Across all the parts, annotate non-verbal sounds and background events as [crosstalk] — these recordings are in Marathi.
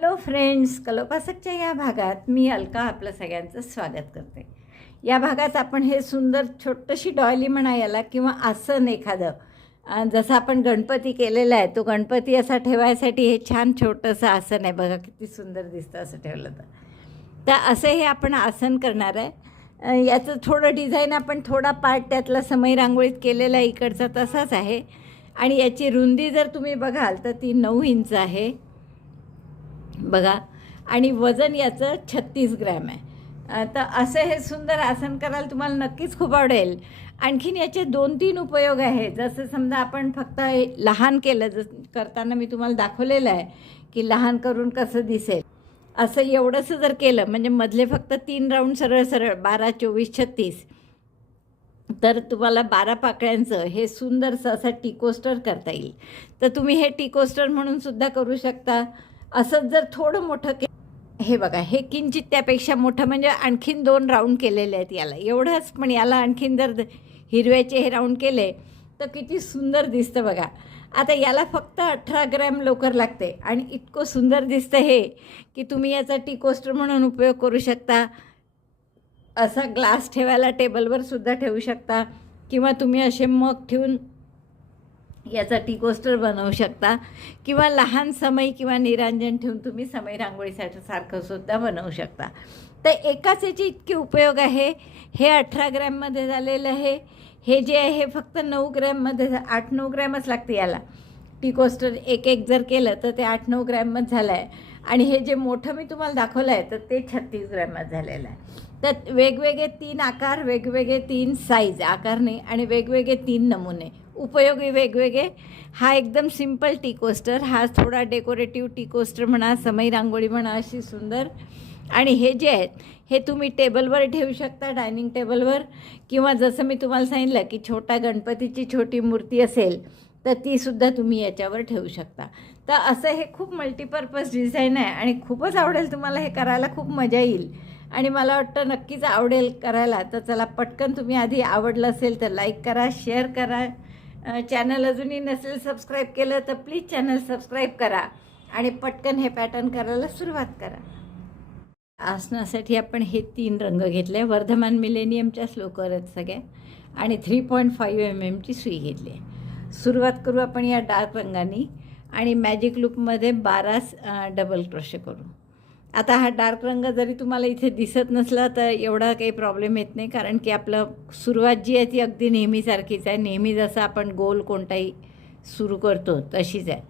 हॅलो फ्रेंड्स कलोपासकच्या या भागात मी अलका आपलं सगळ्यांचं स्वागत करते. या भागात आपण हे सुंदर छोटंशी डॉयली म्हणा याला किंवा आसन एखादं जसं आपण गणपती केलेला आहे तो गणपती असा ठेवायसाठी हे छान छोटंसं आसन आहे. बघा किती सुंदर दिसतं असं ठेवलं तर. तर असं हे आपण आसन करणार आहे. याचं थोडं डिझाईन आपण थोडा पार्ट त्यातला समय रांगोळीत केलेला आहे इकडचा तसाच आहे. आणि याची रुंदी जर तुम्ही बघाल तर ती नऊ इंच आहे. बघा. आणि वजन याचं छत्तीस ग्रॅम आहे. तर असं हे सुंदर आसन करायला तुम्हाला नक्कीच खूप आवडेल. आणखीन याचे दोन तीन उपयोग आहे जसं समजा आपण फक्त हे लहान केलं जस करताना मी तुम्हाला दाखवलेलं आहे की लहान करून कसं दिसेल. असं एवढंसं जर केलं म्हणजे मधले फक्त तीन राऊंड सरळ सरळ बारा चोवीस छत्तीस. तर तुम्हाला बारा पाकळ्यांचं हे सुंदरसं असं टी कोस्टर करता येईल. तर तुम्ही हे टी कोस्टर म्हणून सुद्धा करू शकता. असं जर थोडं मोठं के हे बघा हे किंचित त्यापेक्षा मोठं म्हणजे आणखीन दोन राऊंड केलेले आहेत याला. एवढंच पण याला आणखीन जर हिरव्याचे हे राऊंड केले तर किती सुंदर दिसतं बघा. आता याला फक्त अठरा ग्रॅम लोकर लागते आणि इतकं सुंदर दिसतं हे की तुम्ही याचा टी कोस्टर म्हणून उपयोग करू शकता. असा ग्लास ठेवायला टेबलवर सुद्धा ठेवू शकता. किंवा तुम्ही असे मग ठेवून याचा कोस्टर बनवू शकता. किंवा लहान समय किंवा निरांजन ठेवून तुम्ही समय रांगोळीसाठी सारखं सुद्धा बनवू शकता. तर एकाच याचे इतके उपयोग आहे. हे अठरा ग्रॅममध्ये झालेलं आहे. हे जे आहे हे फक्त नऊ ग्रॅममध्ये झा- आठ नऊ ग्रॅमच लागते याला. टी कोस्टर एक एक जर केलं तर ते आठ नऊ ग्रॅमच झालं आहे आणि हे जे मोठं मी तुम्हाला दाखवलं आहे तर ते छत्तीस ग्रॅममध्ये झालेलं आहे. तर वेगवेगळे तीन आकार वेगवेगळे तीन साईज आकार नाही आणि वेगवेगळे तीन नमुने. उपयोगी वेगवेगळे. हा एकदम सिंपल टी कोस्टर हा थोडा डेकोरेटिव्ह टी कोस्टर म्हणा समई रांगोळी म्हणा अशी सुंदर. आणि हे जे आहेत हे तुम्ही टेबलवर ठेवू शकता डायनिंग टेबलवर. किंवा जसं मी तुम्हाला सांगितलं की छोटा गणपतीची छोटी मूर्ती असेल तर तीसुद्धा तुम्ही याच्यावर ठेवू शकता. तर असं हे खूप मल्टीपर्पज डिझाईन आहे आणि खूपच आवडेल तुम्हाला हे करायला खूप मजा येईल. आणि मला वाटतं नक्कीच आवडेल करायला. तर चला पटकन तुम्ही आधी आवडलं असेल तर लाईक करा शेअर करा. चॅनल अजूनही नसेल सबस्क्राईब केलं तर प्लीज चॅनल सबस्क्राईब करा आणि पटकन हे पॅटर्न करायला सुरुवात करा. आसनासाठी आपण हे तीन रंग घेतले. वर्धमान मिलेनियमच्या स्लोकर आहेत सगळ्या आणि थ्री पॉईंट फाईव्ह एम एमची सुई घेतली. आहे सुरुवात करू आपण या डार्क रंगाने. आणि मॅजिक लूपमध्ये बारा डबल क्रोशे करू. आता हा डार्क रंग जरी तुम्हाला इथे दिसत नसला तर एवढा काही प्रॉब्लेम येत नाही कारण की आपलं सुरुवात जी आहे ती अगदी नेहमीसारखीच आहे. नेहमी जसं आपण गोल कोणताही सुरू करतो तशीच आहे.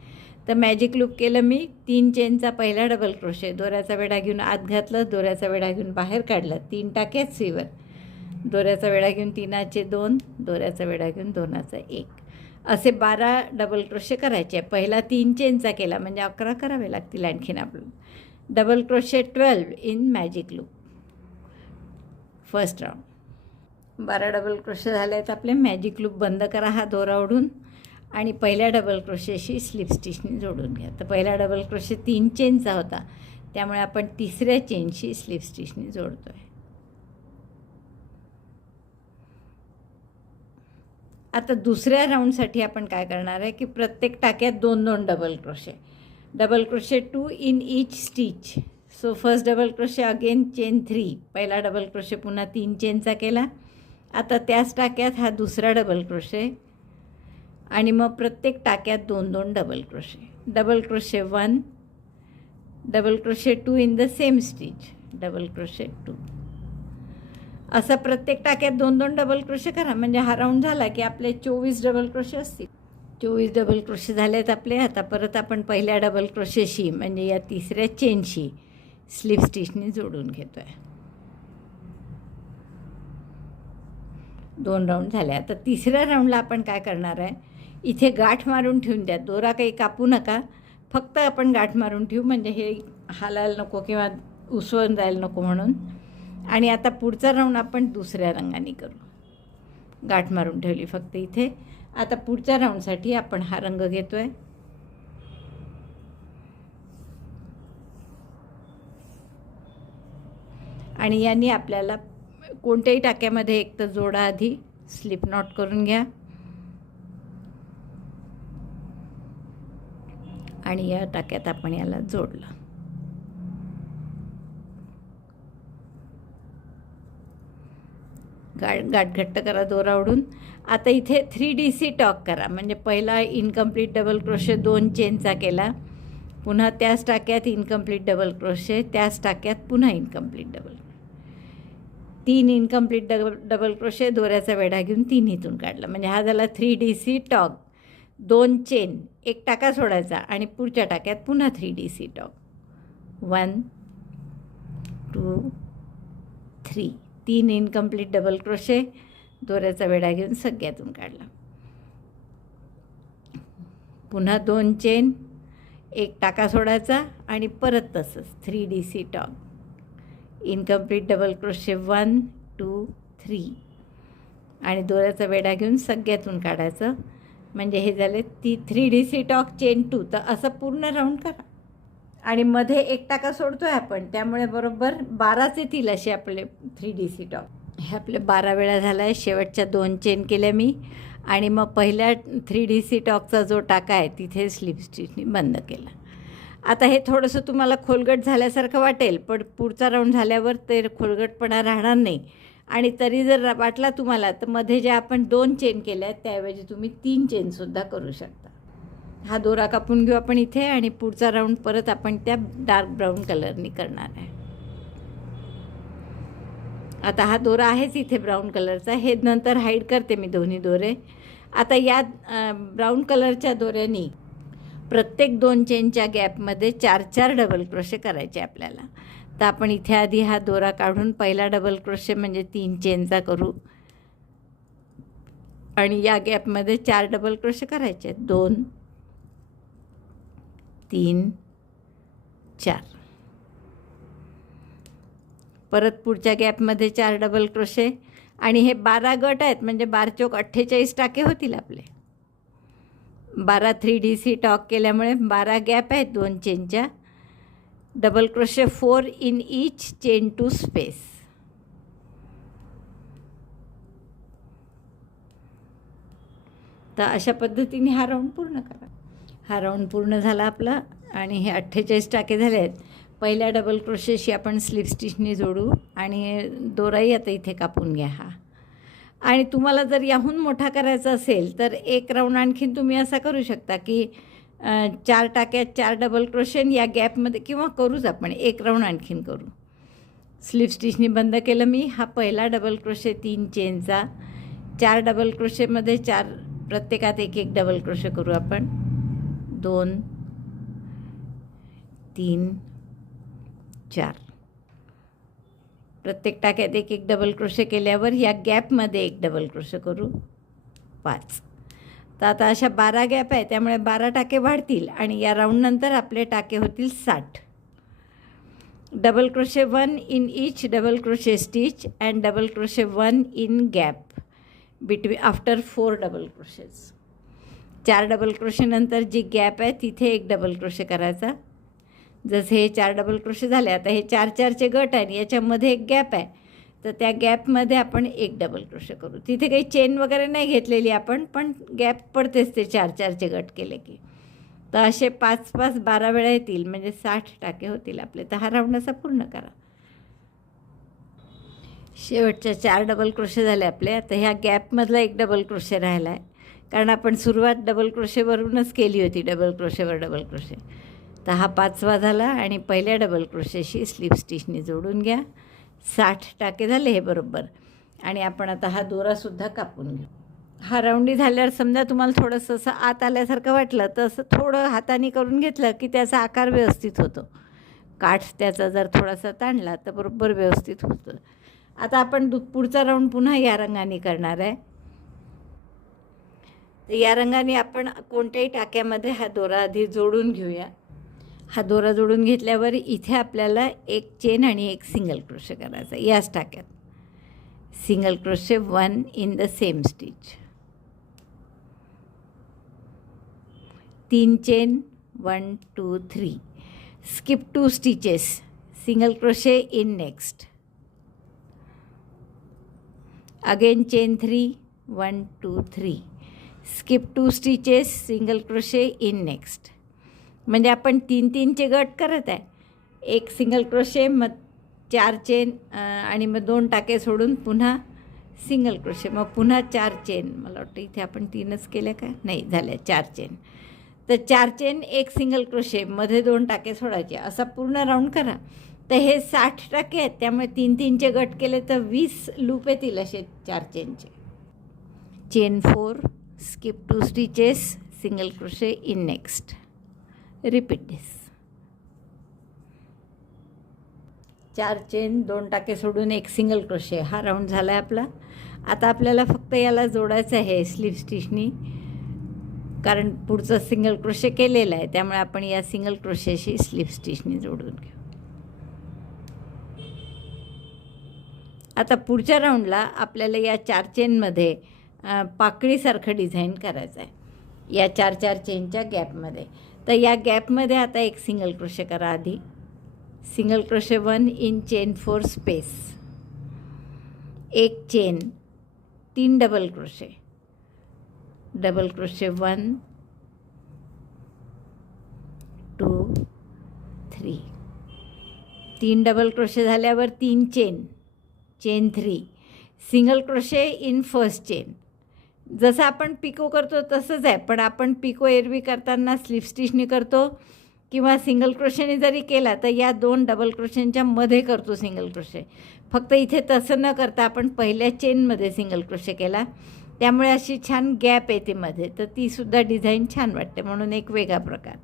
तर मॅजिक लूप केलं मी तीन चेनचा पहिला डबल क्रोशे दोऱ्याचा वेढा घेऊन आत घातलं दोऱ्याचा वेढा घेऊन बाहेर काढलं तीन टाक्यात सीवर दोऱ्याचा वेढा घेऊन तीनाचे दोन दोऱ्याचा वेढा घेऊन दोनाचा एक. असे बारा डबल क्रोशे करायचे. पहिला तीन चेनचा केला म्हणजे अकरा करावे लागतील आणखीन आपलं. Double crochet twelve in magic loop first round बारा डबल क्रोशे झाले आहेत आपले. मॅजिक लूप बंद करा हा दोरा ओढून. आणि पहिल्या डबल क्रोशेशी स्लिप स्टिचने जोडून घ्या. तर पहिला डबल क्रोशे तीन चेनचा होता. त्यामुळे आपण तिसऱ्या चेनशी स्लिप स्टिचने जोडतो आहे आता दुसऱ्या राऊंडसाठी आपण काय करणार आहे की प्रत्येक टाक्यात दोन दोन double crochet double crochet two in each stitch so first double crochet again chain three पहिला डबल क्रोशे पुन्हा तीन चेनचा केला. आता त्याच टाक्यात हा दुसरा डबल क्रोशे आणि मग प्रत्येक टाक्यात दोन दोन double crochet double crochet one double crochet two in the same stitch double crochet two असं प्रत्येक टाक्यात दोन दोन डबल क्रोशे करा. म्हणजे हा राऊंड झाला की आपले चोवीस डबल क्रोशे असतील. चोवीस डबल क्रोशे झालेत आपले. आता परत आपण पहिल्या डबल क्रोशेशी म्हणजे या तिसऱ्या चेनशी स्लिप स्टिचनी जोडून घेतो आहे दोन राऊंड झाले. आता तिसऱ्या राऊंडला आपण काय करणार आहे? इथे गाठ मारून ठेवून द्या. दोरा काही कापू नका. फक्त आपण गाठ मारून ठेवू. म्हणजे हे हालायला नको किंवा उसवून जायला नको म्हणून. आणि आता पुढचा राऊंड आपण दुसऱ्या रंगाने करू. गाठ मारून ठेवली फक्त इथे. आता पुढच्या राऊंडसाठी आपण हा रंग घेतो आहे आणि यांनी आपल्याला कोणत्याही टाक्यामध्ये एक तर जोडा आधी स्लिप नॉट करून घ्या. आणि या टाक्यात आपण याला जोडलं. गाठ गाठघट्ट करा दोरा ओढून. आता इथे थ्री डी सी टॉक करा. म्हणजे पहिला इनकम्प्लीट डबल क्रोशे दोन चेनचा केला. पुन्हा त्याच टाक्यात इनकम्प्लीट डबल क्रोशे त्याच टाक्यात पुन्हा इनकम्प्लीट डबल तीन इनकम्प्लीट डबल डबल क्रोशे दोऱ्याचा वेढा घेऊन तिन्हीतून काढला. म्हणजे हा झाला थ्री डी सी टॉक. दोन चेन एक टाका सोडायचा आणि पुढच्या टाक्यात पुन्हा three D C tog. One two three. तीन इनकम्प्लीट डबल क्रोशे दोऱ्याचा वेढा घेऊन सगळ्यातून काढला. पुन्हा दोन चेन एक टाका सोडायचा आणि परत तसंच three D C top incomplete double crochet one two three आणि दोऱ्याचा वेढा घेऊन सगळ्यातून काढायचं. म्हणजे हे झाले ती three D C tog chain two तर असं पूर्ण राऊंड करा. आणि मध्ये एक टाका सोडतो आहे आपण. त्यामुळे बरोबर बाराच येतील असे आपले थ्री डी सी टॉक हे आपले बारा वेळा झाला आहे शेवटच्या दोन चेन केल्या मी. आणि मग पहिल्या थ्री डी सी टॉकचा जो टाका आहे तिथे स्लिप स्टिचनी बंद केला. आता हे थोडंसं तुम्हाला खोलगट झाल्यासारखं वाटेल पण पुढचा राऊंड झाल्यावर ते खोलगटपणा राहणार नाही. आणि तरी जर वाटला तुम्हाला तर मध्ये जे आपण दोन चेन केल्या आहेत त्याऐवजी तुम्ही तीन चेनसुद्धा करू शकता. हा दोरा कापून घेऊ आपण इथे आणि पुढचा राऊंड परत आपण त्या डार्क ब्राऊन कलरनी करणार आहे. आता हा दोरा आहेच इथे ब्राऊन कलरचा हे नंतर हाईड करते मी दोन्ही दोरे. आता या ब्राऊन कलरच्या दोऱ्यानी प्रत्येक दोन चेनच्या गॅपमध्ये चार चार डबल क्रोशे करायचे आपल्याला. तर आपण इथे आधी हा दोरा काढून पहिला डबल क्रोशे म्हणजे तीन चेनचा करू. आणि या गॅपमध्ये चार डबल क्रोशे करायचे आहेत. दोन तीन चार. परत पुढच्या गॅपमध्ये चार डबल क्रोशे. आणि हे बारा गट आहेत म्हणजे बार चोक अठ्ठेचाळीस टाके होतील आपले. बारा थ्री डी सी टॉक केल्यामुळे बारा गॅप आहेत दोन चेनच्या. Double crochet four in each chain two space. तर अशा पद्धतीने हा राऊंड पूर्ण करा. हा राऊंड पूर्ण झाला आपला आणि हे अठ्ठेचाळीस टाके झाले आहेत. पहिल्या डबल क्रोशेशी आपण स्लिप स्टिचनी जोडू आणि दोराही आता इथे कापून घ्या हा. आणि तुम्हाला जर याहून मोठा करायचा असेल तर एक राऊंड आणखीन तुम्ही असा करू शकता की चार टाक्यात चार डबल क्रोशन या गॅपमध्ये किंवा करूच आपण एक राऊंड आणखीन करू. स्लिप स्टिचनी बंद केलं मी. हा पहिला डबल क्रोशे तीन चेनचा चार डबल क्रोशेमध्ये चार प्रत्येकात एक एक डबल क्रोशे करू आपण. दोन तीन चार. प्रत्येक टाक्यात एक एक डबल क्रोशे केल्यावर या गॅपमध्ये एक डबल क्रोशे करू. पाच. तर आता अशा बारा गॅप आहे त्यामुळे बारा टाके वाढतील आणि या राऊंडनंतर आपले टाके होतील साठ. Double crochet one in each double crochet stitch and double crochet one in gap between after four double crochets चार डबल क्रोशेनंतर जी गॅप आहे तिथे एक डबल क्रोशे करायचा. जसे हे चार डबल क्रोशे झाले आता हे चार चारचे गट आहे आणि याच्यामध्ये एक गॅप आहे. तर त्या गॅपमध्ये आपण एक डबल क्रोशे करू. तिथे काही चेन वगैरे नाही घेतलेली आपण पण गॅप पडतेच ते चार चारचे गट केले की. तर असे पाच पाच बारा वेळा येतील म्हणजे साठ टाके होतील आपले. तर हा राऊंड असा पूर्ण करा. शेवटच्या चार डबल क्रोशे झाले आपले. आता ह्या गॅपमधला एक डबल क्रोशे राहिला आहे कारण आपण सुरुवात डबल क्रोशेवरूनच केली होती डबल क्रोशेवर डबल क्रोशे तर हा पाचवा झाला आणि पहिल्या डबल क्रोशेशी स्लिप स्टिचने जोडून घ्या. साठ टाके झाले हे बरोबर. आणि आपण आता हा दोरासुद्धा कापून घेऊ. हा राऊंडी झाल्यावर समजा तुम्हाला थोडंसं असं आत आल्यासारखं वाटलं तर असं थोडं हाताने करून घेतलं की त्याचा आकार व्यवस्थित होतो. काठ त्याचा जर थोडासा ताणला तर बरोबर व्यवस्थित होतं. आता आपण दु पुढचा राऊंड पुन्हा या रंगाने करणार आहे. तर या रंगाने आपण कोणत्याही टाक्यामध्ये हा दोरा आधी जोडून घेऊया. हा दोरा जोडून घेतल्यावर इथे आपल्याला एक चेन आणि एक सिंगल क्रोशे करायचा याच टाक्यात. Single crochet one in the same stitch. तीन chain one two three. Skip two stitches. Single crochet in next. Again chain three one two three. Skip two stitches single crochet in next. म्हणजे आपण तीन तीनचे गट करत आहे. एक सिंगल क्रोशे मग चार चेन आणि मग दोन टाके सोडून पुन्हा सिंगल क्रोशे मग पुन्हा चार चेन मला वाटतं इथे आपण तीनच केल्या का? नाही झाल्या. चार चेन तर चार चेन एक सिंगल क्रोशे मध्ये दोन टाके सोडायचे. असा पूर्ण राऊंड करा. तर हे साठ टाके आहेत. त्यामुळे तीन तीनचे गट केले तर वीस लूप येतील असे चार चेनचे chain four skip two stitches single crochet in next repeat this चार चेन दोन टाके सोडून एक सिंगल क्रोशे हा राऊंड झाला आहे आपला. आता आपल्याला फक्त याला जोडायचं आहे स्लीप स्टिचनी कारण पुढचं सिंगल क्रोशे केलेलं आहे. त्यामुळे आपण या सिंगल क्रोशेशी स्लीप स्टिचनी जोडून घेऊ. आता पुढच्या राऊंडला आपल्याला या चार चेनमध्ये पाकळीसारखं डिझाईन करायचं आहे या चार चार चेनच्या गॅपमध्ये तर या गॅपमध्ये आता एक सिंगल क्रोशे करा आधी. Single crochet one in chain four space. एक चेन तीन double crochet. Double crochet one two three. तीन डबल क्रोशे झाल्यावर तीन chain chain three. Single crochet in first chain. जसं आपण पिको करतो तसंच आहे पण आपण पिको एरवी करताना स्लिप स्टिचने करतो किंवा सिंगल क्रोशेने जरी केला तर या दोन डबल क्रोशेंच्या मध्ये करतो सिंगल क्रोशे फक्त इथे तसं न करता आपण पहिल्या चेनमध्ये सिंगल क्रोशे केला. त्यामुळे अशी छान गॅप येते मध्ये. तर तीसुद्धा डिझाईन छान वाटते. म्हणून एक वेगळा प्रकार.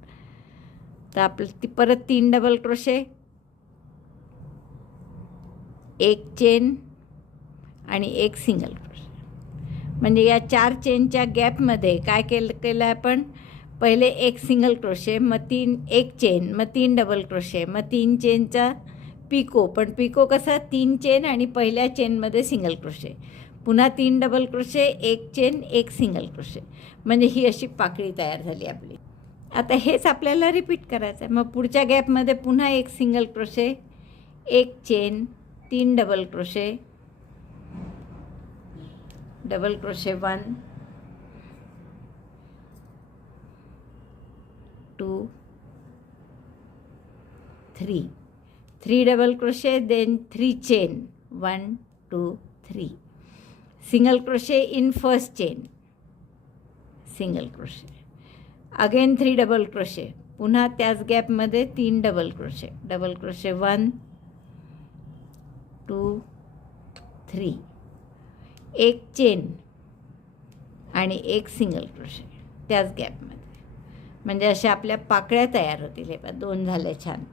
तर आपलं ती परत तीन डबल क्रोशे एक चेन आणि एक सिंगल क्रोशे म्हणजे या चार चेनच्या गॅपमध्ये काय केलं केलं आपण? पहिले एक सिंगल क्रोशे मग तीन एक चेन मग तीन डबल क्रोशे मग तीन चेनचा पिको पण पिको कसा? तीन चेन आणि पहिल्या चेनमध्ये सिंगल क्रोशे पुन्हा तीन डबल क्रोशे एक चेन एक सिंगल क्रोशे म्हणजे ही अशी पाकळी तयार झाली आपली. आता हेच आपल्याला रिपीट करायचं आहे मग पुढच्या गॅपमध्ये पुन्हा एक सिंगल क्रोशे एक चेन तीन double crochet double crochet one two three three double crochet then three chain one two three single crochet in first chain single crochet again three double crochet पुन्हा त्याच गॅपमध्ये तीन double crochet double crochet one two three एक चेन आणि एक सिंगल क्रोशे त्याच गॅपमध्ये म्हणजे अशा आपल्या पाकळ्या तयार होतील. हे दोन झाल्या छान.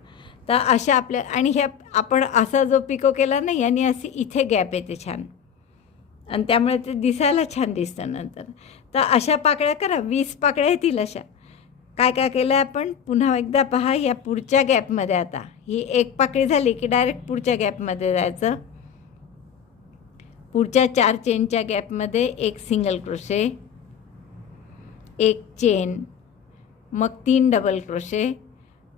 तर अशा आपल्या आणि ह्या आपण असा जो पिको केला ना याने अशी इथे गॅप येते छान. आणि त्यामुळे ते दिसायला छान दिसतं नंतर. तर अशा पाकळ्या करा. वीस पाकळ्या येतील अशा. काय काय केलं आपण? पुन्हा एकदा पहा या पुढच्या गॅपमध्ये आता. ही एक पाकळी झाली की डायरेक्ट पुढच्या गॅपमध्ये जायचं. पुढच्या चार चेनच्या गॅपमध्ये एक सिंगल क्रोशे एक चेन मग तीन डबल क्रोशे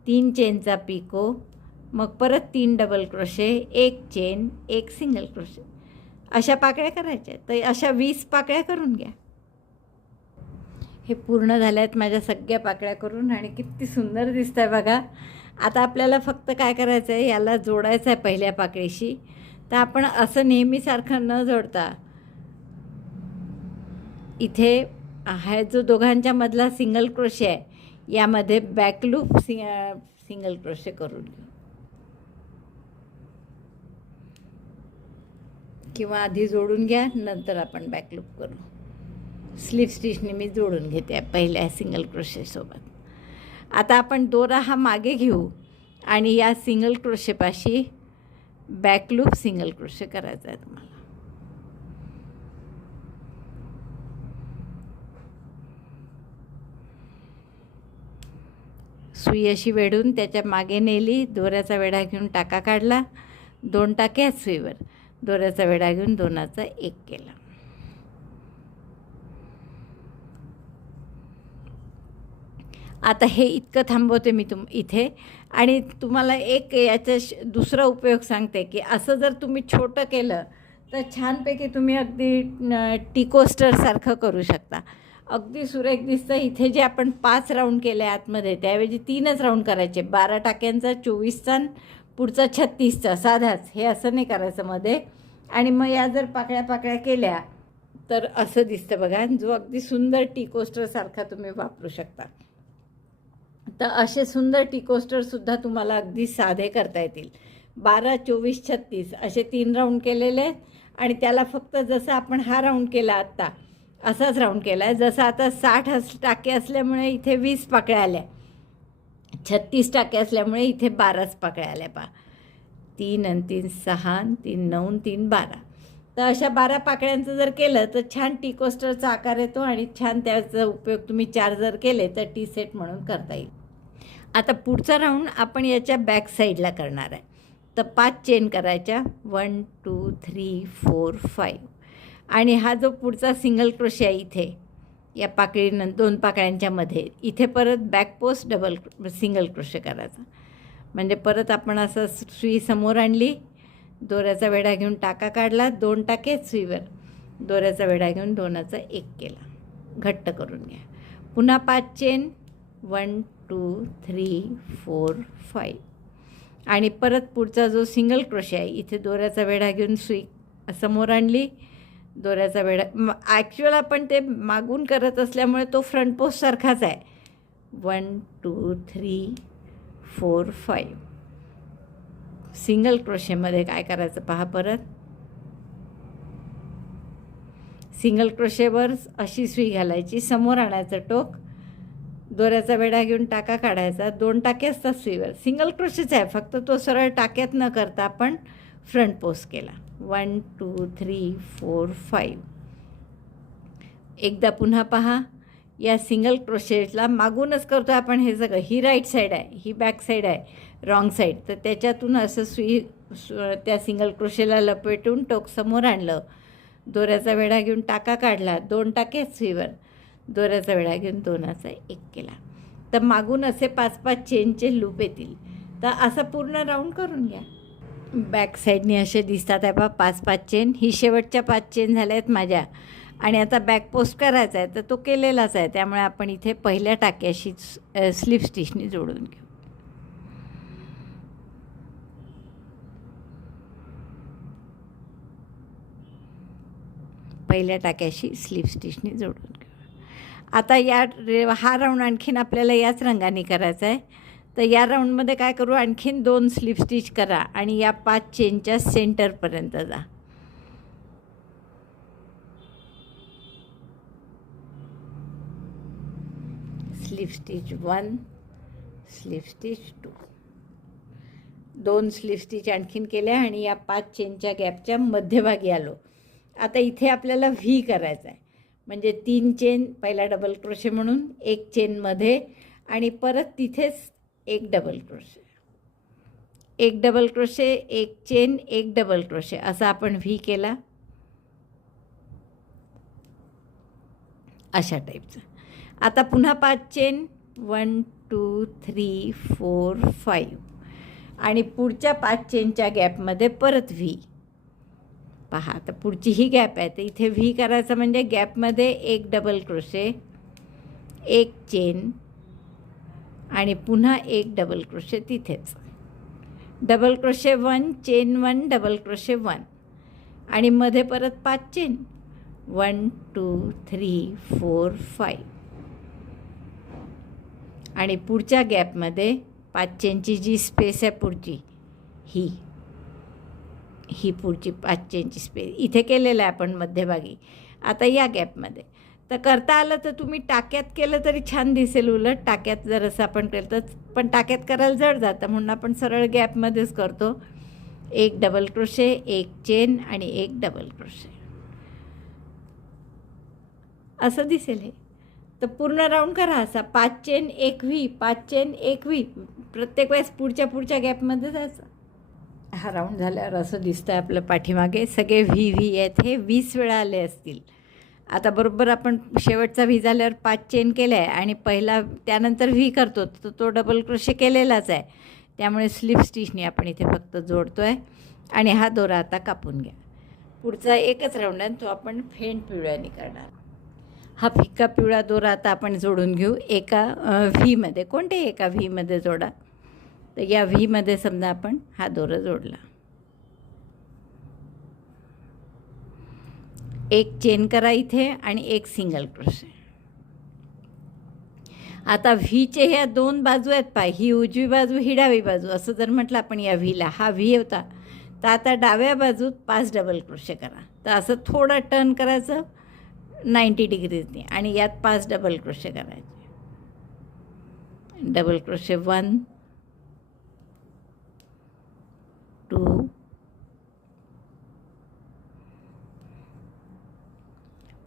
तीन चेनचा पिको मग परत तीन डबल क्रोशे एक चेन एक सिंगल क्रोशे. अशा पाकळ्या करायच्या. तर अशा वीस पाकळ्या करून घ्या. हे पूर्ण झाल्यात माझ्या सगळ्या पाकळ्या करून आणि किती सुंदर दिसत आहे बघा. आता आपल्याला फक्त काय करायचं आहे याला जोडायचं आहे पहिल्या पाकळीशी. तर आपण असं नेहमीसारखं न जोडता इथे हा जो दोघांच्या मधला सिंगल क्रोशे आहे यामध्ये बॅकलूप सि सिंगल क्रोशे करून घेऊ किंवा आधी जोडून घ्या नंतर आपण बॅकलूप करू. स्लीप स्टिचने मी जोडून घेते पहिल्या सिंगल क्रोशेसोबत आता आपण दोरा हा मागे घेऊ आणि या सिंगल क्रोशेपाशी बॅकलूप सिंगल क्रोशे करायचा आहे तुम्हाला. सुई अशी वेढून त्याच्यामागे नेली दोऱ्याचा वेढा घेऊन टाका काढला दोन टाक्या सुईवर. दोऱ्याचा वेढा घेऊन दोनाचा एक केला. आता हे इतकं थांबवते मी तुम इथे. आणि तुम्हाला एक याचा श दुसरा उपयोग सांगते की असं जर तुम्ही छोटं केलं तर छानपैकी तुम्ही अगदी न- टिकोस्टरसारखं करू शकता. अगदी सुरेख दिसतं इथे जे आपण पाच राऊंड केले आतमध्ये त्याऐवजी तीनच राऊंड करायचे. बारा टाक्यांचा चोवीसचा पुढचा छत्तीसचा. साधाच. हे असं नाही करायचं मध्ये. आणि मग या जर पाकळ्या पाकळ्या केल्या तर असं दिसतं बघा. जो अगदी सुंदर टी कोस्टरसारखा तुम्ही वापरू शकता. तर असे सुंदर टी कोस्टरसुद्धा तुम्हाला अगदी साधे करता येतील. बारा चोवीस छत्तीस असे तीन राऊंड केलेले आहेत आणि त्याला फक्त जसं आपण हा राऊंड केला आत्ता असाच राऊंड केला आहे. जसं आता साठ अस टाके असल्यामुळे इथे वीस पाकळ्या आल्या. छत्तीस टाके असल्यामुळे इथे बाराच पाकळ्या आल्या पा तीन आणि तीन सहा तीन नऊ तीन बारा. तर अशा बारा पाकळ्यांचं जर केलं तर छान टी कोस्टरचा आकार येतो आणि छान त्याचा उपयोग तुम्ही चार जर केले तर टी सेट म्हणून करता येईल. आता पुढचा राऊंड आपण याच्या बॅक साईडला करणार आहे. तर पाच चेन करायच्या. One two three four five. आणि हा जो पुढचा सिंगल क्रोशे आहे इथे या पाकळीनं दोन पाकळ्यांच्या मध्ये इथे परत back post double single crochet करायचा. म्हणजे परत आपण असं सुई समोर आणली दोऱ्याचा वेढा घेऊन टाका काढला दोन टाके स्वीवर. दोऱ्याचा वेढा घेऊन दोनाचा एक केला. घट्ट करून घ्या. पुन्हा पाच chain. One two three four five. आणि परत पुढचा जो सिंगल क्रोशे आहे इथे दोऱ्याचा वेढा घेऊन सुई समोर आणली. दोऱ्याचा वेढा ॲक्च्युअल आपण ते मागून करत असल्यामुळे तो फ्रंट पोस्टसारखाच आहे. One two three four five. Single क्रोशेमध्ये काय करायचं पहा परत. सिंगल क्रोशेवर अशी सुई घालायची समोर आणायचं टोक दोऱ्याचा वेढा घेऊन टाका काढायचा दोन टाके असतात सुईवर. सिंगल क्रोशेच आहे फक्त तो सरळ टाक्यात न करता आपण फ्रंट पोस्ट केला. One two three four five एकदा पुन्हा पहा या सिंगल क्रोशेटला मागूनच करतो आपण हे सगळं. ही राईट साईड आहे ही बॅक साईड आहे. रॉंग साईड तर त्याच्यातून असं सुई त्या सिंगल क्रोशेला लपेटून टोक समोर आणलं. दोऱ्याचा वेढा घेऊन टाका काढला. दोन टाके सुईवर दोऱ्याचा वेढा घेऊन दोनाचा एक केला. तर मागून असे पाच पाच चेनचे लूप येतील. तर असं पूर्ण राऊंड करून घ्या. बॅक साईडने असे दिसतात. आहे बा पाच पाच चेन ही शेवटच्या पाच चेन झाल्या आहेत माझ्या. आणि आता बॅक पोस्ट करायचा आहे. तर तो केलेलाच आहे. त्यामुळे आपण इथे पहिल्या टाक्याशी स्लिप स्टिचनी जोडून घेऊ. पहिल्या टाक्याशी स्लीप स्टिचने जोडून घेऊ आता या रे हा राऊंड आणखीन आपल्याला याच रंगाने करायचा आहे. तर या राऊंडमध्ये काय करू आणखीन दोन स्लीप स्टिच करा आणि या पाच चेनच्या सेंटरपर्यंत जा. Slip stitch one slip stitch two. दोन स्लीप स्टिच आणखीन केल्या आणि या पाच चेनच्या गॅपच्या मध्यभागी आलो. आता इथे आपल्याला व्ही करायचा आहे. म्हणजे तीन चेन पहिला डबल क्रोशे म्हणून एक चेनमध्ये आणि परत तिथेच एक डबल क्रोशे एक डबल क्रोशे एक चेन एक डबल क्रोशे असा आपण व्ही केला. अशा टाईपचं आता पुन्हा पाच chain one two three four five आणि पुढच्या पाच चेनच्या गॅपमध्ये परत व्ही पहा तर पुढची ही गॅप आहे. तर इथे व्ही करायचं म्हणजे गॅपमध्ये एक डबल क्रोशे एक चेन आणि पुन्हा एक डबल क्रोशे तिथेच. Double crochet one chain one double crochet one आणि मध्ये परत पाच chain one two three four five आणि पुढच्या गॅपमध्ये पाच चेनची जी स्पेस आहे पुढची ही. ही पुढची पाच चेनची स्पेस इथे केलेलं आहे आपण मध्यभागी. आता या गॅपमध्ये तर करता आलं तर तुम्ही टाक्यात केलं तरी छान दिसेल उलट टाक्यात जर असं आपण केलं तर. पण टाक्यात करायला जड जातं म्हणून आपण सरळ गॅपमध्येच करतो. एक डबल क्रोशे एक चेन आणि एक डबल क्रोशे असं दिसेल हे. तर पूर्ण राऊंड करा असा. पाच चेन एक व्ही पाच चेन एक व्ही. प्रत्येक वेळेस पुढच्या पुढच्या गॅपमध्ये जायचं. हा राऊंड झाल्यावर असं दिसतं आपलं पाठीमागे. सगळे व्ही व्ही आहेत. हे वीस वेळा आले असतील. आता बरोबर आपण शेवटचा व्ही झाल्यावर पाच चेन केला आहे आणि पहिला त्यानंतर व्ही करतो. तर तो डबल क्रोशे केलेलाच आहे. त्यामुळे स्लिप स्टिचनी आपण इथे फक्त जोडतो आहे आणि हा दोरा आता कापून घ्या. पुढचा एकच राऊंड आहे तो आपण फेंट पिवळ्याने करणार. हा फिक्का पिवळा दोरा आता आपण जोडून घेऊ. एका व्हीमध्ये. कोणत्याही एका व्हीमध्ये जोडा. तर या व्हीमध्ये समजा आपण हा दोरा जोडला. एक चेन करा इथे आणि एक सिंगल क्रोशे आता व्हीचे ह्या दोन बाजू आहेत पाय ही उजवी बाजू ही डावी बाजू. असं जर म्हटलं आपण या व्हीला हा व्ही होता. तर आता डाव्या बाजूत पाच डबल क्रोशे करा. तर असं थोडं टर्न करायचं नाईंटी डिग्रीजने आणि यात पाच डबल क्रोशे करायचे. Double crochet one two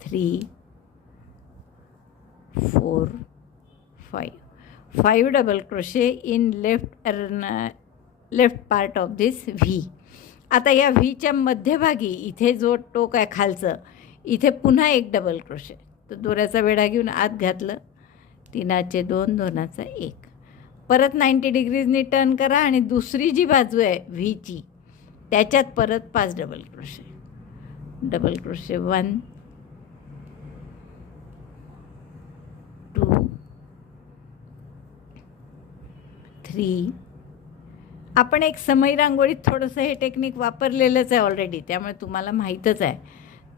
three four five. Five double crochet in left left part of this V आता या व्हीच्या मध्यभागी इथे जो टोक आहे खालचं इथे पुन्हा एक डबल क्रोशे. तर दोऱ्याचा वेढा घेऊन आत घातलं. तिनाचे दोन दोनाचा एक. परत नाईंटी डिग्रीजनी टर्न करा आणि दुसरी जी बाजू आहे व्हीची त्याच्यात परत पाच double crochet. Double crochet one two three. आपण एक समई रांगोळीत थोडंसं हे टेक्निक वापरलेलंच आहे ऑलरेडी त्यामुळे तुम्हाला माहीतच आहे.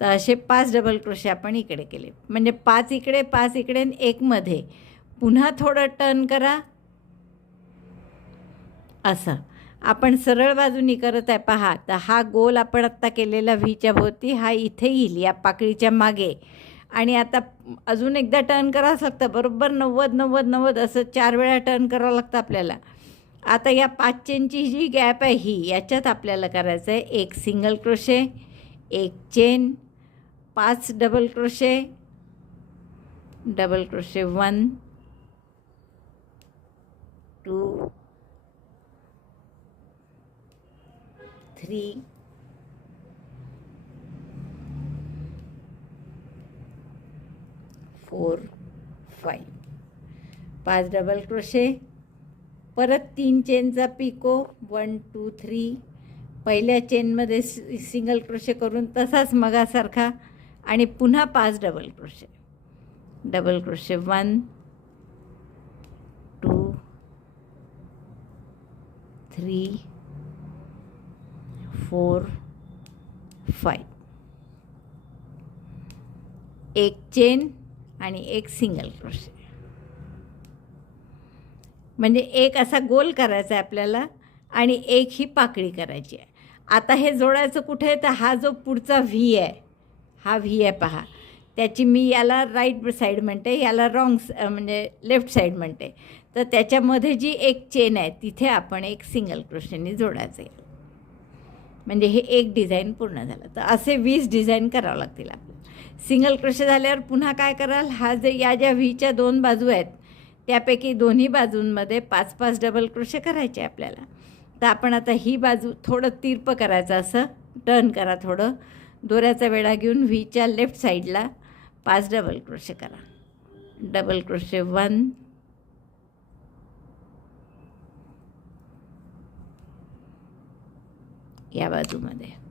तर असे पाच डबल क्रोशे आपण इकडे केले. म्हणजे पाच इकडे पाच इकडे आणि एक मध्ये. पुन्हा थोडं टर्न करा. असं. आपण सरळ बाजूनी करत आहे पहा. तर हा गोल आपण आत्ता केलेला व्हीच्या भोवती हा इथे येईल या पाकळीच्या मागे. आणि आता अजून एकदा टर्न करावंच लागतं बरोबर नव्वद नव्वद नव्वद असं चार वेळा टर्न करावं लागतं आपल्याला. आता या पाच चेनची जी गॅप आहे ही याच्यात आपल्याला करायचं आहे एक सिंगल क्रोशे एक चेन पाच double crochet double crochet one two three four five पाच डबल क्रोशे परत तीन चेनचा पिको. वन टू थ्री पहिल्या चेनमध्ये सिंगल क्रोशे करून तसाच मगासारखा. आणि पुन्हा पाच double crochet double crochet one two three four five एक चेन आणि एक सिंगल क्रोशे. म्हणजे एक असा गोल करायचा आहे आपल्याला आणि एक ही पाकळी करायची आहे. आता हे जोडायचं कुठे तर हा जो पुढचा व्ही आहे हा व्ही आहे पहा. त्याची मी याला राईट साईड म्हणते याला रॉंग म्हणजे लेफ्ट साईड म्हणते. तर त्याच्यामध्ये जी एक चेन आहे तिथे आपण एक सिंगल क्रोशेने जोडायचं आहे. म्हणजे हे एक डिझाईन पूर्ण झालं. तर असे वीस डिझाईन करावं लागतील आपल्याला. सिंगल क्रोशे झाल्यावर पुन्हा काय कराल? हा जे या ज्या व्हीच्या दोन बाजू आहेत त्यापैकी दोन्ही बाजूंमध्ये पाच पाच डबल क्रोशे करायचे आपल्याला. तर आपण आता ही बाजू थोडं तिरपं करायचं असं टर्न करा थोडं. दोऱ्याचा वेळा घेऊन व्हीच्या लेफ्ट साईडला पाच डबल क्रोशे करा. डबल क्रोशे वन या बाजूमध्ये.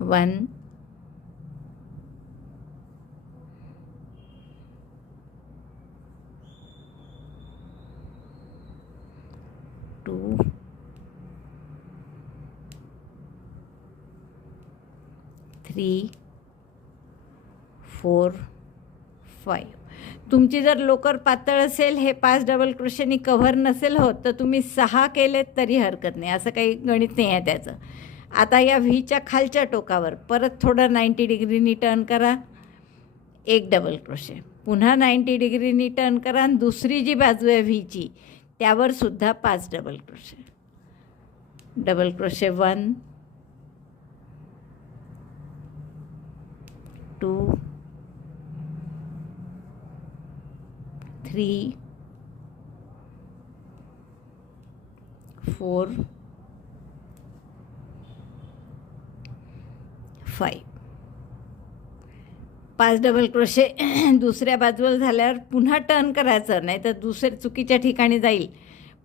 One. Two. Three. Four. Five. तुमची जर लोकर पातळ असेल हे पाच डबल क्रोशेनी कव्हर नसेल होत तर तुम्ही सहा केलेत तरी हरकत नाही. असं काही गणित नाही आहे त्याचं. आता या व्हीच्या खालच्या टोकावर परत थोडं नाईंटी डिग्रीनी टर्न करा. एक डबल क्रोशे पुन्हा नाईंटी डिग्रीनी टर्न करा आणि दुसरी जी बाजू आहे व्हीची त्यावर सुद्धा पाच double crochet double crochet one two three four five पाच डबल क्रोशे [clears throat] दुसऱ्या बाजूला झाल्यावर पुन्हा टर्न करायचं नाही तर दुसऱ्या चुकीच्या ठिकाणी जाईल.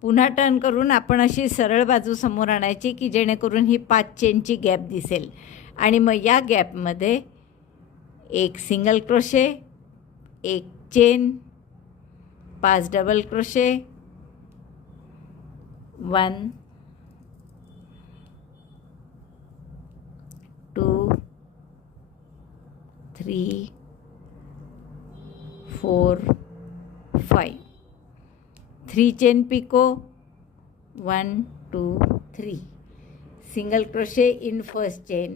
पुन्हा टर्न करून आपण अशी सरळ बाजू समोर आणायची की जेणेकरून ही पाच चेनची गॅप दिसेल. आणि मग या गॅपमध्ये एक सिंगल क्रोशे एक चेन पाच double crochet one two three four five three chain picot one two three single crochet in first chain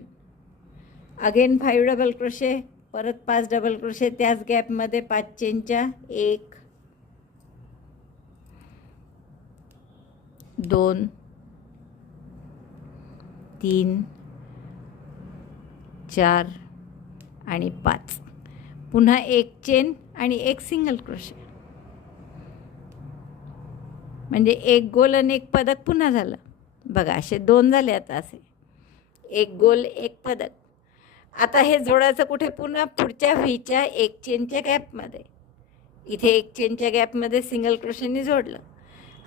again five double crochet परत पाच डबल क्रोशे त्याच गॅपमध्ये पाच चेनच्या एक. दोन तीन चार आणि पाच. पुन्हा एक चेन आणि एक सिंगल क्रोशे म्हणजे एक गोल आणि एक पदक पुन्हा झालं. बघा असे दोन झाले आता असे. एक गोल एक पदक. आता हे जोडायचं कुठे? पुन्हा पुढच्या व्हीच्या एक चेनच्या गॅपमध्ये इथे एक चेनच्या गॅपमध्ये सिंगल क्रोशेने जोडलं.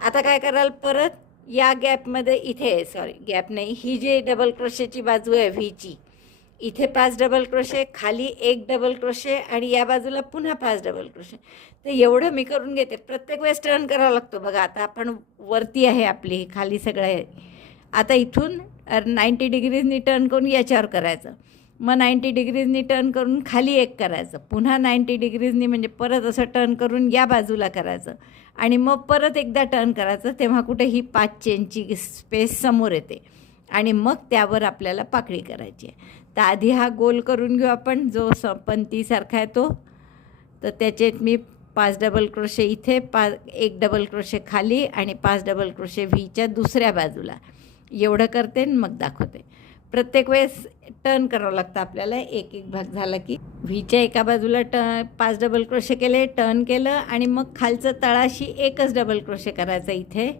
आता काय कराल परत? या गॅपमध्ये इथे सॉरी गॅप नाही. ही जी डबल क्रोशेची बाजू आहे व्हीची इथे पाच डबल क्रोशे खाली एक डबल क्रोशे आणि या बाजूला पुन्हा पाच डबल क्रोशे तर एवढं मी करून घेते. प्रत्येक वेळेस टर्न करावा लागतो. बघा आता आपण वरती आहे आपली खाली सगळं आहे. आता इथून नाईंटी डिग्रीजनी टर्न करून याच्यावर करायचं. मग नाईंटी डिग्रीजनी टर्न करून खाली एक करायचं. पुन्हा नाईंटी डिग्रीजनी म्हणजे परत असं टर्न करून या बाजूला करायचं. आणि मग परत एकदा टर्न करायचं तेव्हा कुठे ही पाच चेनची स्पेस समोर येते. आणि मग त्यावर आपल्याला पाकळी करायची आहे. तर आधी हा गोल करून घेऊ आपण जो स पंतीसारखा आहे तो. तर त्याच्यात मी पाच डबल क्रोशे इथे पाच एक डबल क्रोशे खाली आणि पाच डबल क्रोशे व्हीच्या दुसऱ्या बाजूला. एवढं करते आणि मग दाखवते. प्रत्येक वेळेस टर्न करावं लागतं आपल्याला. एक एक भाग झाला की व्हीच्या एका बाजूला ट पाच डबल क्रोशे केले टर्न केलं आणि मग खालचं तळाशी एकच डबल क्रोशे करायचं इथे.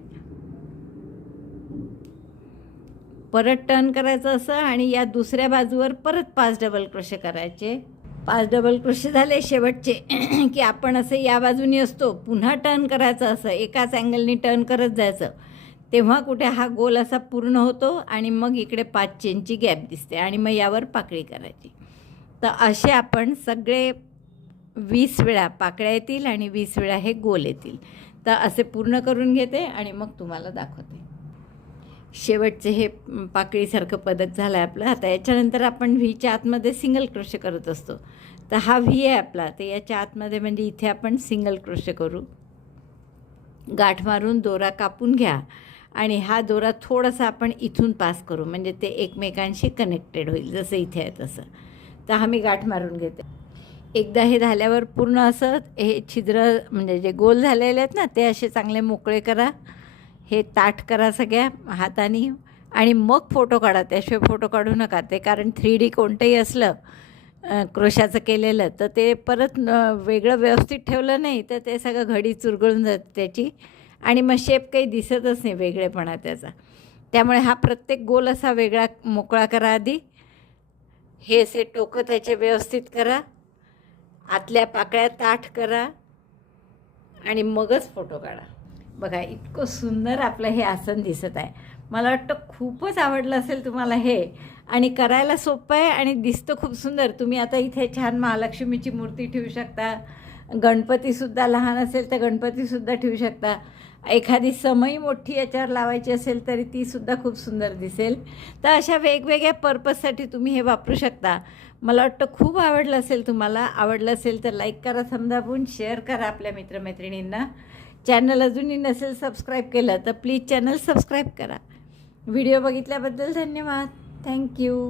परत टर्न करायचं असं आणि या दुसऱ्या बाजूवर परत पाच डबल क्रोशे करायचे. पाच डबल क्रोशे झाले शेवटचे. [clears throat] की आपण असं या बाजूनी असतो पुन्हा टर्न करायचं असं एकाच अँगलनी टर्न करत जायचं. तेव्हा कुठे हा गोल असा पूर्ण होतो आणि मग इकडे पाच चेनची गॅप दिसते आणि मग यावर पाकळी करायची. तर असे आपण सगळे वीस वेळा पाकळ्या येतील आणि वीस वेळा हे गोल येतील. तर असे पूर्ण करून घेते आणि मग तुम्हाला दाखवते. शेवटचे हे पाकळीसारखं पदक झालं आहे आपलं. आता याच्यानंतर आपण व्हीच्या आतमध्ये सिंगल क्रोशे करत असतो. तर हा व्ही आहे आपला. तर याच्या आतमध्ये म्हणजे इथे आपण सिंगल क्रोशे करू. गाठ मारून दोरा कापून घ्या. आणि हा दोरा थोडासा आपण इथून पास करू म्हणजे ते एकमेकांशी कनेक्टेड होईल जसं इथे आहे तसं. तर हा मी गाठ मारून घेते. एकदा हे झाल्यावर पूर्ण असं हे छिद्र म्हणजे जे गोल झालेले आहेत ना ते असे चांगले मोकळे करा. हे ताठ करा सगळ्या हाताने. आणि मग फोटो काढा त्याशिवाय फोटो काढू नका. ते कारण थ्री डी कोणतंही असलं क्रोशाचं केलेलं तर ते परत वेगळं व्यवस्थित ठेवलं नाही तर ते सगळं घडी चुरगळून जातं त्याची. आणि मग शेप काही दिसतच नाही वेगळेपणा त्याचा. त्यामुळे हा प्रत्येक गोल असा वेगळा मोकळा करा आधी. हे असे टोकं त्याचे व्यवस्थित करा. आतल्या पाकळ्या ताठ करा. आणि मगच फोटो काढा. बघा इतकं सुंदर आपलं हे आसन दिसत आहे. मला वाटतं खूपच आवडलं असेल तुम्हाला हे. आणि करायला सोपं आहे आणि दिसतं खूप सुंदर. तुम्ही आता इथे छान महालक्ष्मीची मूर्ती ठेवू शकता. गणपतीसुद्धा लहान असेल तर गणपतीसुद्धा ठेवू शकता. एखादी समई मोठी याच्यावर लावायची असेल तरी तीसुद्धा खूप सुंदर दिसेल. तर अशा वेगवेगळ्या पर्पजसाठी तुम्ही हे वापरू शकता. मला वाटतं खूप आवडलं असेल तुम्हाला. आवडलं असेल तर लाईक करा समजावून शेअर करा आपल्या मित्रमैत्रिणींना. चॅनल अजूनही नसेल सबस्क्राईब केलं तर प्लीज चॅनल सबस्क्राईब करा. व्हिडिओ बघितल्याबद्दल धन्यवाद. Thank you